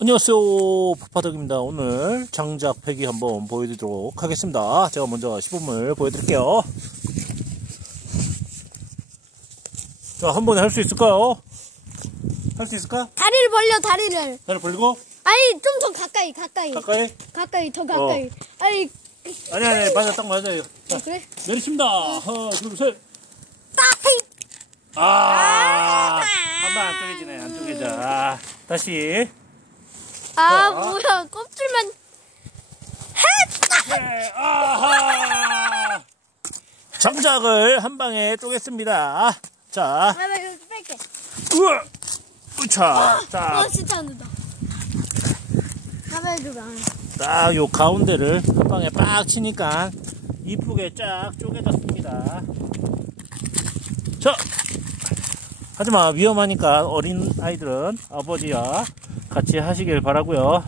안녕하세요, 파파덕입니다. 오늘 장작 패기 한번 보여드리도록 하겠습니다. 제가 먼저 시범을 보여드릴게요. 자, 한 번에 할 수 있을까요? 할 수 있을까? 다리를 벌려, 다리를. 다리 벌리고? 아니, 좀 더 가까이. 가까이? 더 가까이. 아니. 아니, 맞아, 딱 맞아요. 자, 그래? 내리십니다. 하나, 둘, 셋. 빠이! 한 번 안 쪼개지네, 안 쪼개져. 다시. 뭐야, 껍질만. 네, 아하! 장작을 한 방에 쪼갰습니다. 자. 나 이거 뺄게. 우와! 우차! 자. 진짜 안 된다. 가만히 안 해. 딱 요 가운데를 한 방에 빡 치니까 이쁘게 쫙 쪼개졌습니다. 자! 하지만 위험하니까 어린 아이들은 아버지와 같이 하시길 바라고요.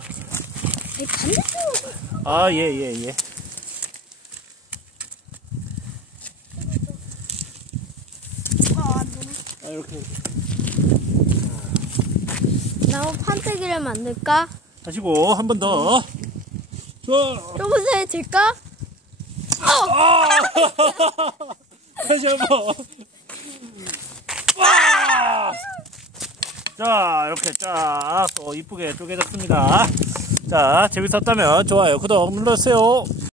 반대쪽으로. 예. 안 되네. 이렇게. 나무 판때기를 만들까? 하시고, 한 번 더. 자. 조금씩 될까? 다시 한 번. 와! 자, 이렇게 쫙 또 이쁘게 쪼개졌습니다. 자, 재밌었다면 좋아요, 구독 눌러주세요.